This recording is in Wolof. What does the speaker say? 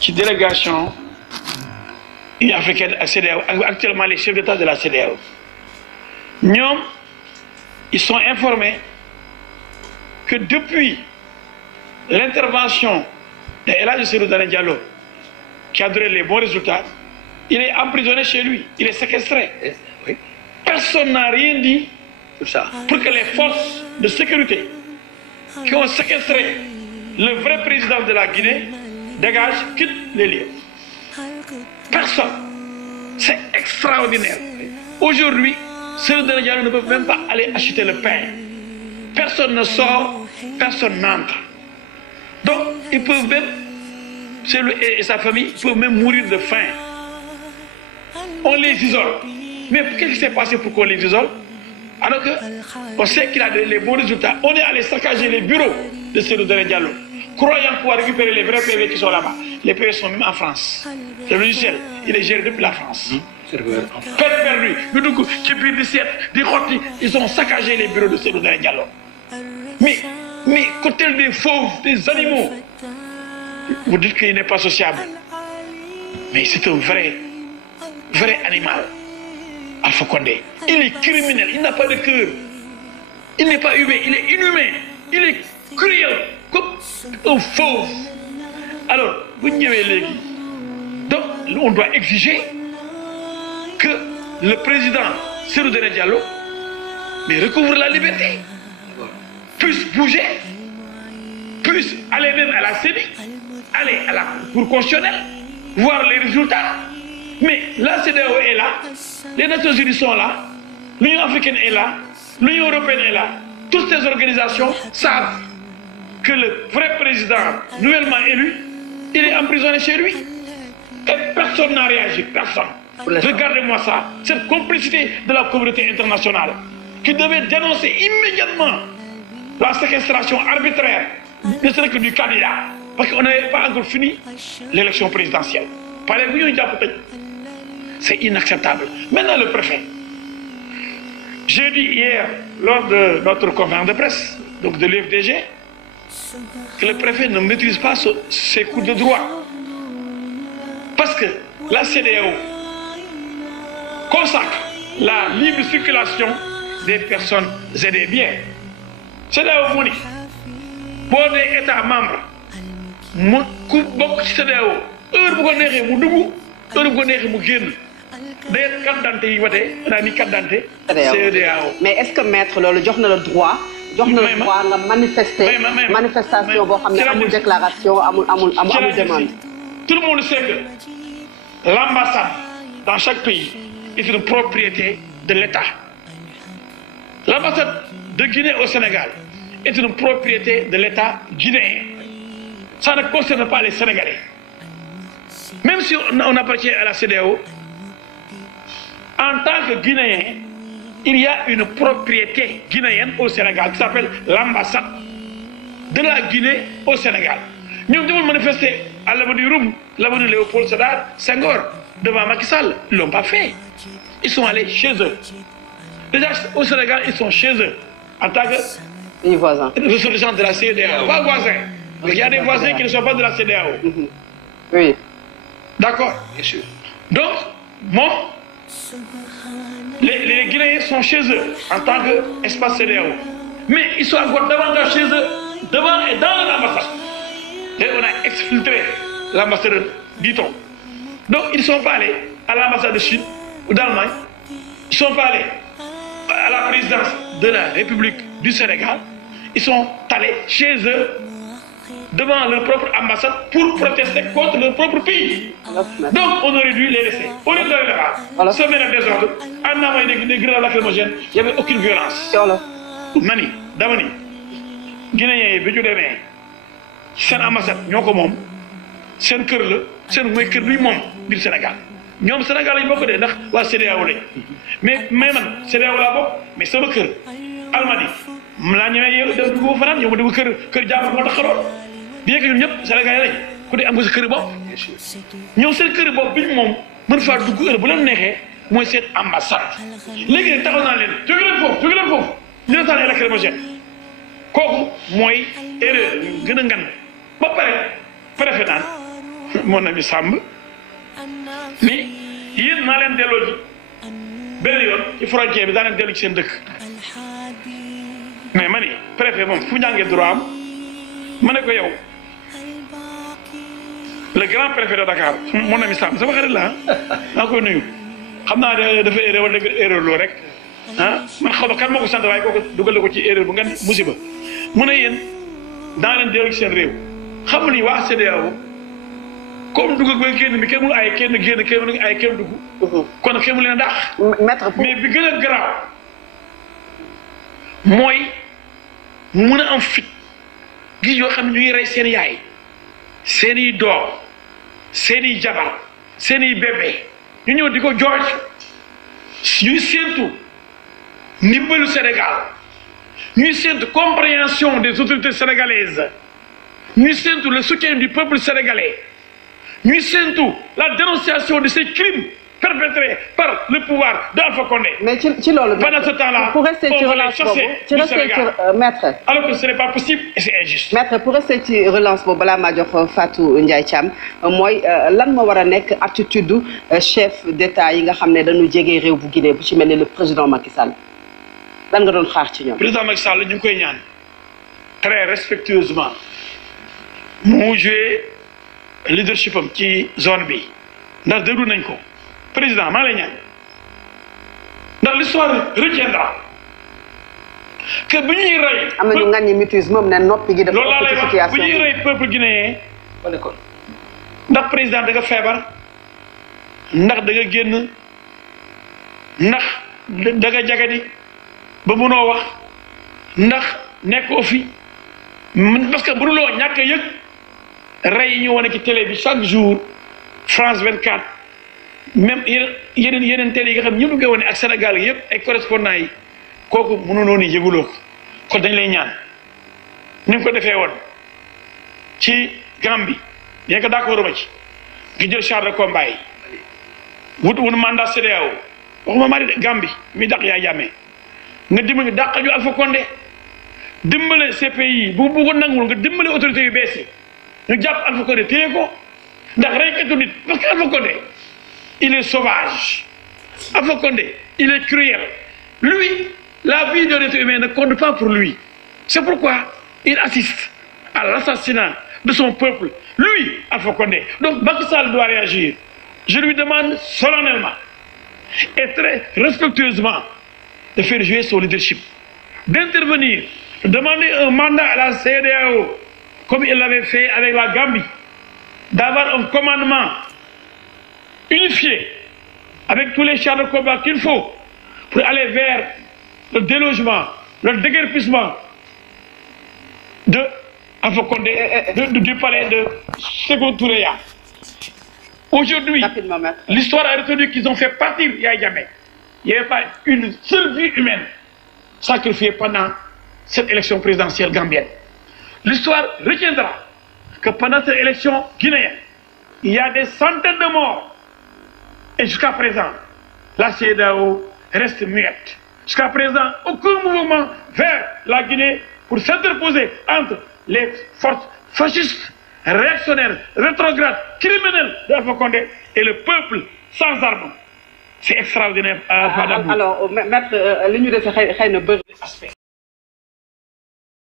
ci délégation Union africaine ak CEDEAO actuellement les chefs d'État de la CEDEAO ñoom ils sont informés que depuis l'intervention de El Hadji Cellou Dalein Diallo qui a donné les bons résultats, il est emprisonné chez lui, il est séquestré. Oui. Personne n'a rien dit Tout ça. pour que les forces de sécurité qui ont séquestré le vrai président de la Guinée dégagent, quittent les lieux. Personne. C'est extraordinaire. Aujourd'hui, Cellou Dalein Diallo ne peut même pas aller acheter le pain. Personne ne sort, personne n'entre. Donc, ils peuvent même, Cellou et sa famille, peuvent même mourir de faim. On les isole. Mais qu'est-ce qui s'est passé pour qu'on les isole? Alors qu'on sait qu'il a les bons résultats. On est allé saccager les bureaux de Cellou Dalein Diallo, croyant pouvoir récupérer les vrais PV qui sont là-bas. Les PV sont même en France. Le logiciel, il est géré depuis la France. Perdu. Ils ont saccagé les bureaux de Cellou Dalein Diallo. Mais qu'ont-ils des fauves, des animaux? Vous dites qu'il n'est pas sociable. Mais c'est un vrai animal. Alpha Condé. Il est criminel, il n'a pas de cœur. Il n'est pas humain, il est inhumain. Il est cruel, comme un fauve. Alors, vous n'y avez les. Donc, on doit exiger que le président Cellou Dalein Diallo mais recouvre la liberté, puisse bouger, puisse aller même à la CENI, aller à la Cour constitutionnelle, voir les résultats. Mais la CEDEAO est là, les Nations Unies sont là, l'Union africaine est là, l'Union européenne est là. Toutes ces organisations savent que le vrai président nouvellement élu, il est emprisonné chez lui. Et personne n'a réagi, personne. Regardez-moi ça, cette complicité de la communauté internationale qui devait dénoncer immédiatement la séquestration arbitraire ne serait que du candidat, parce qu'on n'avait pas encore fini l'élection présidentielle. C'est inacceptable. Maintenant, le préfet. J'ai dit hier, lors de notre conférence de presse, donc de l'UFDG, que le préfet ne maîtrise pas ses coups de droit. Parce que la CEDEAO consacre la libre circulation des personnes et des biens. CEDEAO Mouni, bon des États membres, beaucoup de CEDEAO, heure bu ko neexee mu dugg, heure bu ko neexee mu génn. D'ailleurs, carte d'identité yi wote, on a mis carte d'identité CEDEAO. Mais est-ce que maître loolu jox na le droit? Jox na le droit nga manifester manifestation boo xam ne amul déclaration amul demande. Tout le monde sait que l'ambassade dans chaque pays est une propriété de l'État. L'ambassade de Guinée au Sénégal est une propriété de l'État guinéen. Ça ne concerne pas les Sénégalais. Même si on appartient à la CEDEAO, en tant que Guinéen, il y a une propriété guinéenne au Sénégal qui s'appelle l'ambassade de la Guinée au Sénégal. Nous devons manifester à l'avenue Roume, l'avenue Léopold Sédar Senghor, devant Macky Sall. Ils ne l'ont pas fait. Ils sont allés chez eux. Déjà, au Sénégal, ils sont chez eux, en tant que ressortissants de la CEDEAO. Pas voisins. Il y a des voisins qui ne sont pas de la CEDEAO. Oui. D'accord. Bien sûr. Donc, les Guinéens sont chez eux, en tant qu'espace CEDEAO. Mais ils sont encore davantage chez eux, devant et dans l'ambassade. Et on a exfiltré l'ambassadeur, dit-on. Donc, ils ne sont pas allés à l'ambassade de Chine ou d'Allemagne. Ils ne sont pas allés à la présidence de la République du Sénégal. Ils sont allés chez eux, devant leur propre ambassade, pour protester contre leur propre pays. Donc, on aurait dû les laisser. Au lieu de les là, semer le désordre, en envoyant des grenades lacrymogènes, il n'y avait aucune violence. Mani, Damani, Guinéens, Bédiou-Démé, c'est l'ambassade, nous sommes c'est un cœur, c'est un cœur du Sénégal. Nous sommes Sénégal, nous sommes Sénégal, nous sommes CEDEAO. Mais même CEDEAO là-bas, mais c'est le cœur. Almadi, mla ñëwé dem du ko fanan ñoo dem kër jamm mo taxalo bien que ñun ñep sénégalais lañ ku di am sa kër bop ñoo seen kër bop biñ mom mën fa dugg heure bu leen nexé moy seen ambassade légui nak taxaw na leen jogu leen fofu ñu tané la kër mo jé koku moy erreur gëna ngan ba paré préfet nan mon ami Samb ni yéen naa leen delloo ji benn yoon ci frontière bi daa leen dellu ci seen dëkk mais ma ni préfet moom fu njàngee droit am ma ne ko yow le grand préfet de Dakar mon ami Samb sama xarit la maa koy nuyu xam naa dafa erreur wala erreur loo rek ah man xaw ma kan moo ko sant waaye kooku dugal ko ci erreur bu ngeen musiba mu ne yéen daa leen dellu ci seen réew xamul ni waa CEDEAO comme dugg ak génn bi kenn mënu ay kenn génn kenn mënu ay kenn dugg. kon kenn mu leen dàq. maître mais bi gën a garaaw mooy mun a am fit gis yoo xam ne ñu ngi rey seen yaay seen i doom seen i jabar seen i bébé ñu ñëw di ko jooj ñuy séentu ndimbalu Sénégal ñuy séentu compréhension des autorités sénégalaises ñuy séentu le soutien du peuple sénégalais. Nous sentons la dénonciation de ces crimes perpétrés par le pouvoir d'Alpha Condé. Mais pendant ce temps-là, pour rester on va les chasser du Sénégal. Maître. Alors que ce n'est pas possible et c'est injuste. Maître, pour rester sur relance, Fatou Ndiaye Thiam, moi, lan mo wara nek attitude chef d'État yi nga xamné dañu djégé réew bu Guinée bu ci melni le président Macky Sall. Lan nga doon xaar ci ñom? Président Macky Sall ñu koy ñaan très respectueusement mu jouer leadership am ci zone bi ndax déglu nañ ko président maa lay ñaan ndax l'histoire retiendra que bu ñuy rey. am nañu ngàññi mutisme moom ne noppi gi dafa ëpp ci situation bu ñuy rey peuple guinéen wala kon ndax président da nga feebar ndax da nga génn ndax da nga jagadi ba mënoo wax ndax nekkoo fi parce que bu loo ñàkk a yëg. rey yi ñu wane ci télé bi chaque jour France 24 même yeneen télé yi nga xam ñëpp nga wane ak Sénégal gi yëpp ay correspondants yi kooku mënuloo ni yëguloo ko kon dañ lay ñaan ni mu ko defee woon ci Gambie bien que d'accord ma ci nga jël char de combat yi wut mandat CEDEAO waxuma mari de Gambie mi dàq yaa jàmmee nga dimbali dàq ñu Alpha Condé dimbale CPI bu ko nangul nga dimbale autorités yu bees yi ñu jàpp Alpha Condé téye ko ndax reykatu nit parce que Alpha Condé il est sauvage Alpha Condé il est cruel lui la vie d'un être humain ne compte pas pour lui c'est pourquoi il assiste à l'assassinat de son peuple lui Alpha Condé donc Macky Sall doit réagir je lui demande solennellement et très respectueusement de faire jouer son leadership d'intervenir de demander un mandat à la CEDEAO comme il l'avait fait avec la Gambie, d'avoir un commandement unifié avec tous les chars de combat qu'il faut pour aller vers le délogement, le déguerpissement de Alpha Condé, du palais de Sékou Touréa. Aujourd'hui, l'histoire a retenu qu'ils ont fait partir Yaya Jammeh. Il n'y avait pas une seule vie humaine sacrifiée pendant cette élection présidentielle gambienne. L'histoire retiendra que pendant cette élection guinéenne, il y a des centaines de morts. Et jusqu'à présent, la CEDEAO reste muette. Jusqu'à présent, aucun mouvement vers la Guinée pour s'interposer entre les forces fascistes, réactionnaires, rétrogrades, criminelles d'Alpha Condé et le peuple sans armes. C'est extraordinaire. Alors, maître, l'union de ces aspects.